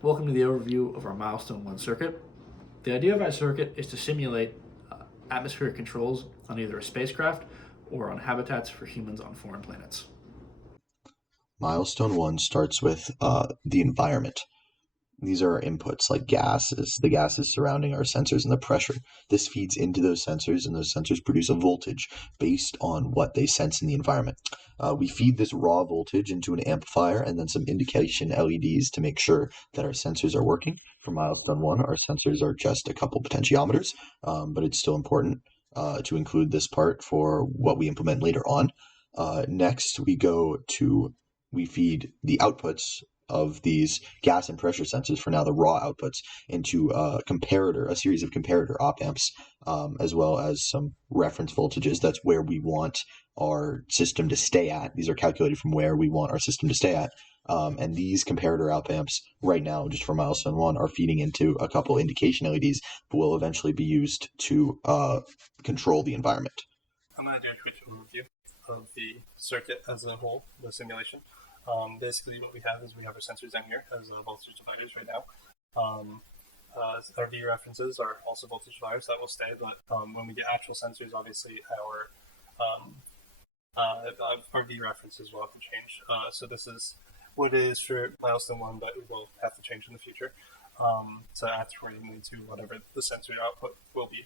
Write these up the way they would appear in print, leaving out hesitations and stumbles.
Welcome to the overview of our Milestone 1 circuit. The idea of our circuit is to simulate atmospheric controls on either a spacecraft or on habitats for humans on foreign planets. Milestone 1 starts with the environment. These are our inputs like the gases surrounding our sensors, and the pressure. This feeds into those sensors, and those sensors produce a voltage based on what they sense in the environment. We feed this raw voltage into an amplifier and then some indication LEDs to make sure that our sensors are working. For Milestone 1, our sensors are just a couple potentiometers, but it's still important to include this part for what we implement later on. Next, we feed the outputs of these gas and pressure sensors, for now the raw outputs, into a series of comparator op amps, as well as some reference voltages. That's where we want our system to stay at. These are calculated from where we want our system to stay at. And these comparator op amps right now, just for Milestone 1, are feeding into a couple indication LEDs, but will eventually be used to control the environment. I'm going to do a quick overview of the circuit as a whole, the simulation. Basically, what we have is we have our sensors down here as voltage dividers right now. Our V references are also voltage dividers, that will stay, but when we get actual sensors, obviously our V references will have to change. So this is what it is for Milestone 1, but it will have to change in the future to accordingly to whatever the sensor output will be.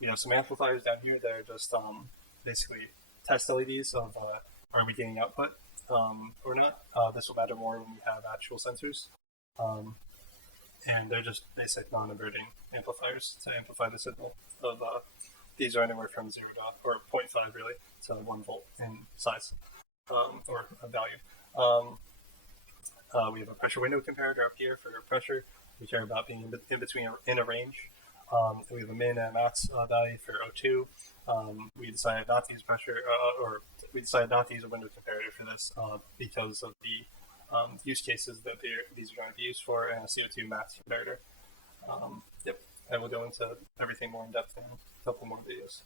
We have some amplifiers down here that are just basically test LEDs of are we getting output or not. This will matter more when we have actual sensors. And they're just basic non-inverting amplifiers to amplify the signal of these are anywhere from 0 to, or 0.5 really, to 1 volt in size or a value. We have a pressure window comparator up here for pressure. We care about being in a range. We have a min and max value for O2. We decided not to use we decided not to use a window comparator for this because of the use cases that these are going to be used for, and a CO2 max comparator. Yep, I will go into everything more in depth in a couple more videos.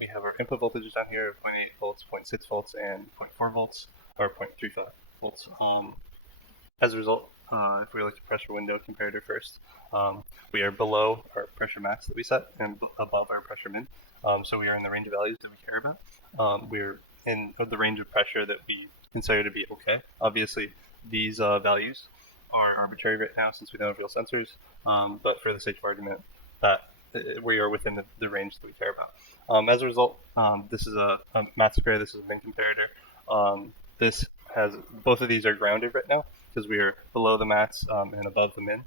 We have our input voltages down here, 0.8 volts, 0.6 volts, and 0.4 volts, or 0.35 volts. As a result, if we look at pressure window comparator first, we are below our pressure max that we set and above our pressure min. So we are in the range of values that we care about. We're in the range of pressure that we consider to be okay. Obviously, these values are arbitrary right now since we don't have real sensors, but for the sake of argument, that we are within the range that we care about. As a result, this is a max comparator, this is a min comparator. This has, both of these are grounded right now because we are below the max and above the min.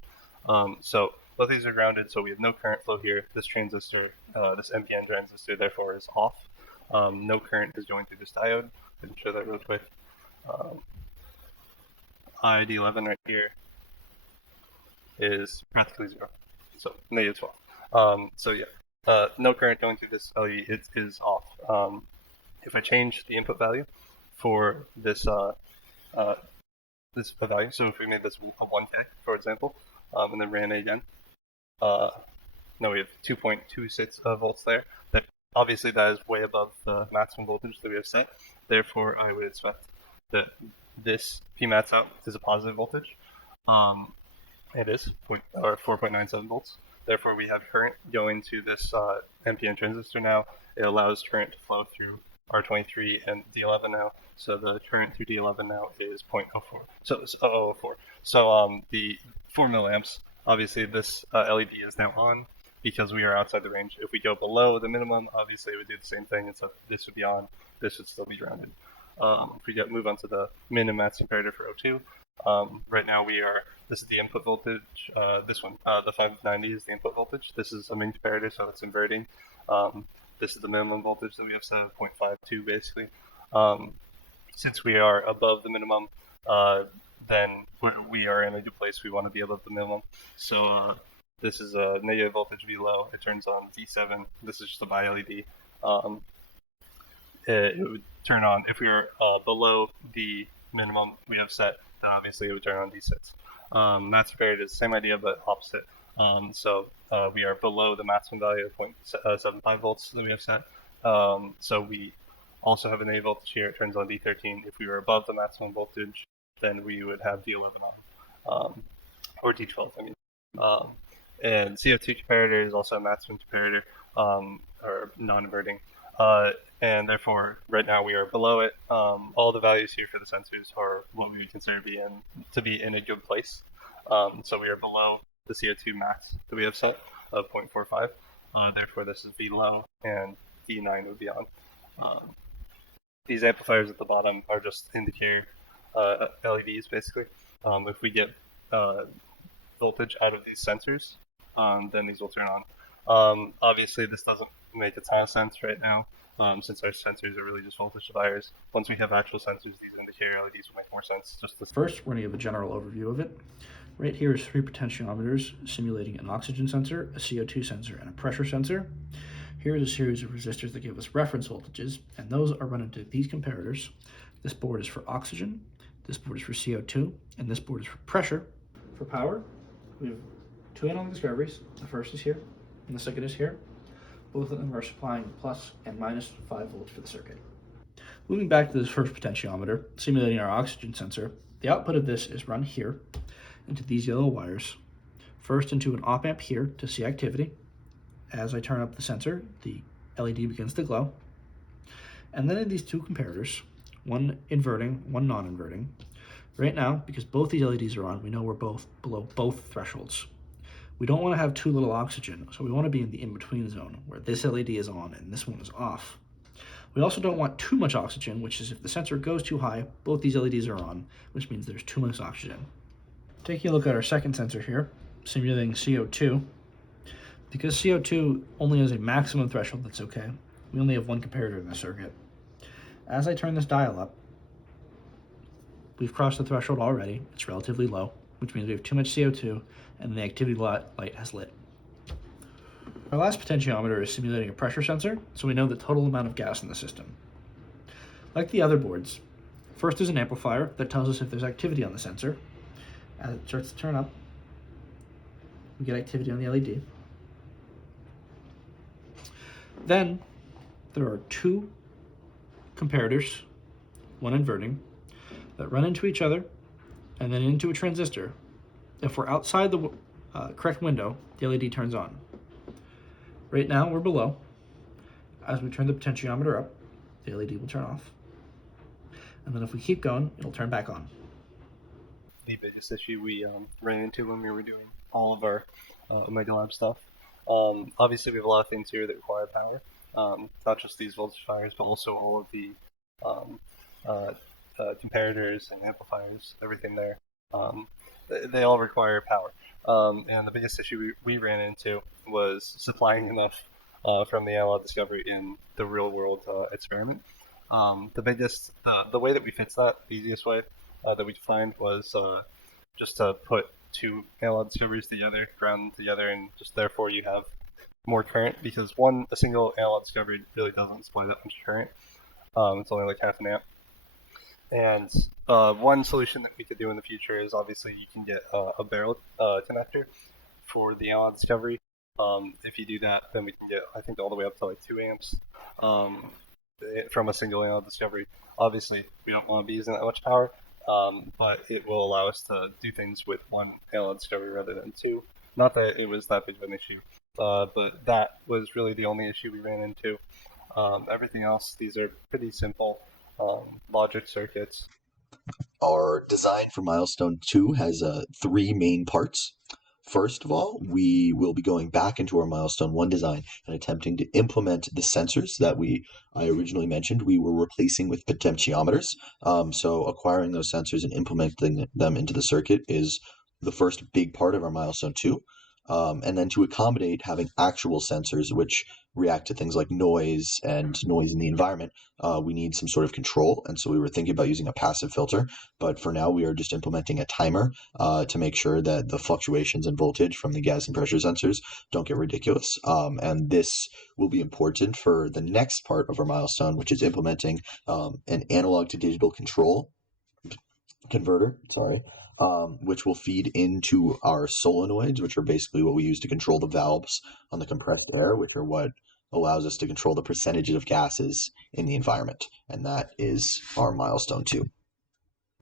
So both of these are grounded, so we have no current flow here. This transistor, this NPN transistor, therefore is off. No current is going through this diode. I can show that real quick. ID11 right here is practically 0, so negative 12. So yeah, no current going through this LED, it is off. If I change the input value for this this value, so if we made this a 1K, for example, and then ran it again, now we have 2.26 volts there. That obviously that is way above the maximum voltage that we have set. Therefore, I would expect that this Pmax out is a positive voltage. It is 4.97 volts. Therefore, we have current going to this NPN transistor now. It allows current to flow through R23 and D11 now. So the current through D11 now is 0.04. So 0.004. So the 4 milliamps. Obviously, this LED is now on because we are outside the range. If we go below the minimum, obviously it would do the same thing. And so this would be on. This would still be grounded. If we move on to the min and max comparator for O2, right now this is the input voltage, this one, the 590 is the input voltage. This is a min comparator, so it's inverting. This is the minimum voltage that we have set at 0.52 basically. Since we are above the minimum, then we are in a good place. We want to be above the minimum. So this is a negative voltage below. It turns on D7. This is just a bi LED. It would turn on if we were below the minimum we have set. Then obviously it would turn on D6. Max comparator is the same idea but opposite. So we are below the maximum value of 0.75 volts that we have set. So we also have an A voltage here. It turns on D13. If we were above the maximum voltage, then we would have D11 or D12, I mean. And CO2 comparator is also a maximum comparator, or non-inverting. And therefore, right now we are below it. All the values here for the sensors are what we would consider to be in a good place. So we are below the CO2 max that we have set of 0.45. Therefore, this is V low, and V9 would be on. These amplifiers at the bottom are just indicator LEDs, basically. If we get voltage out of these sensors, then these will turn on. Obviously, this doesn't make a ton of sense right now, since our sensors are really just voltage dividers. Once we have actual sensors, these indicator LEDs will make more sense. First, we're going to give a general overview of it. Right here is 3 potentiometers simulating an oxygen sensor, a CO2 sensor, and a pressure sensor. Here is a series of resistors that give us reference voltages, and those are run into these comparators. This board is for oxygen, this board is for CO2, and this board is for pressure. For power, we have 2 analog discoveries. The first is here, and the second is here. Both of them are supplying plus and minus 5 volts for the circuit. Moving back to this first potentiometer, simulating our oxygen sensor, the output of this is run here into these yellow wires. First into an op amp here to see activity. As I turn up the sensor, the LED begins to glow. And then in these 2 comparators, one inverting, one non-inverting. Right now, because both these LEDs are on, we know we're both below both thresholds. We don't want to have too little oxygen, so we want to be in the in-between zone, where this LED is on and this one is off. We also don't want too much oxygen, which is if the sensor goes too high, both these LEDs are on, which means there's too much oxygen. Taking a look at our second sensor here, simulating CO2. Because CO2 only has a maximum threshold that's okay, we only have one comparator in the circuit. As I turn this dial up, we've crossed the threshold already. It's relatively low, which means we have too much CO2, and the activity light has lit. Our last potentiometer is simulating a pressure sensor, so we know the total amount of gas in the system. Like the other boards, first there's an amplifier that tells us if there's activity on the sensor. As it starts to turn up, we get activity on the LED. Then there are 2 comparators, one inverting, that run into each other and then into a transistor. If we're outside the correct window, the LED turns on. Right now we're below. As we turn the potentiometer up, the LED will turn off. And then if we keep going, it'll turn back on. The biggest issue we ran into when we were doing all of our Omega Lab stuff. Obviously, we have a lot of things here that require power, not just these voltage fires, but also all of the comparators and amplifiers, everything there. They all require power. And the biggest issue we ran into was supplying enough from the analog discovery in the real world experiment. The way that we fixed that, the easiest way that we defined was just to put 2 analog discoveries together, ground them together, and just therefore you have more current, because a single analog discovery really doesn't supply that much current. It's only like half an amp. And one solution that we could do in the future is obviously you can get a barrel connector for the analog discovery. If you do that, then we can get, I think, all the way up to like 2 amps from a single analog discovery. Obviously, we don't want to be using that much power, but it will allow us to do things with 1 analog discovery rather than 2. Not that it was that big of an issue, but that was really the only issue we ran into. Everything else, these are pretty simple logic circuits. Our design for Milestone 2 has 3 main parts. First of all, we will be going back into our Milestone 1 design and attempting to implement the sensors that I originally mentioned we were replacing with potentiometers. So acquiring those sensors and implementing them into the circuit is the first big part of our Milestone 2. And then to accommodate having actual sensors which react to things like noise and noise in the environment, we need some sort of control. And so we were thinking about using a passive filter, but for now we are just implementing a timer to make sure that the fluctuations in voltage from the gas and pressure sensors don't get ridiculous. And this will be important for the next part of our milestone, which is implementing an analog to digital converter, which will feed into our solenoids, which are basically what we use to control the valves on the compressed air, which are what allows us to control the percentages of gases in the environment. And that is our milestone 2.